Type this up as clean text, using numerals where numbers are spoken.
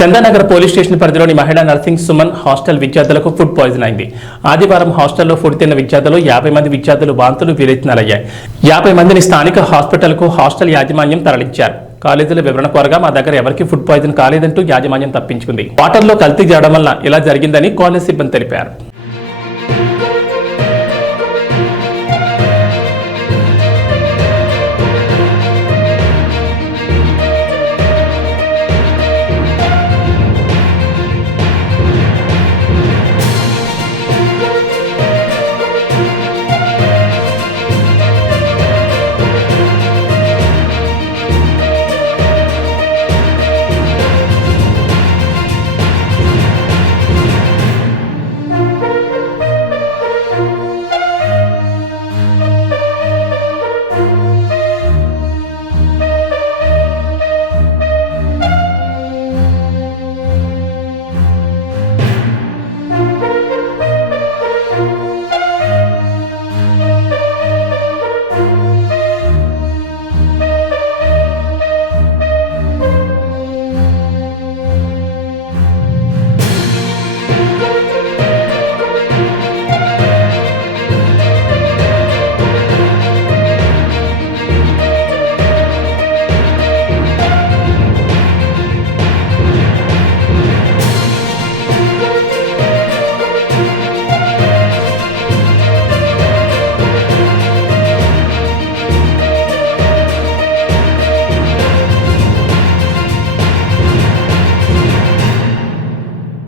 Chandanagar police station పరిధిలోని మహిళా nursing Suman hostel విద్యార్థులకు ఫుడ్ పాయిజన్ అయింది. ఆదివారం హాస్టల్లో ఫుడ్ తిన్న విద్యార్థులు 50 మంది విద్యార్థులు వాంతులు విరేచనాలయ్యాయి. 50 మందిని స్థానిక హాస్పిటల్కు హాస్టల్ యాజమాన్యం తరలించారు. కాలేజీల వివరణ కోరగా మా దగ్గర ఎవరికి ఫుడ్ పాయిజన్ కాలేదంటూ యాజమాన్యం తప్పించుకుంది. వాటర్లో కల్తీ చేయడం వల్ల ఇలా జరిగిందని కాలేజ్ సిబ్బంది తెలిపారు.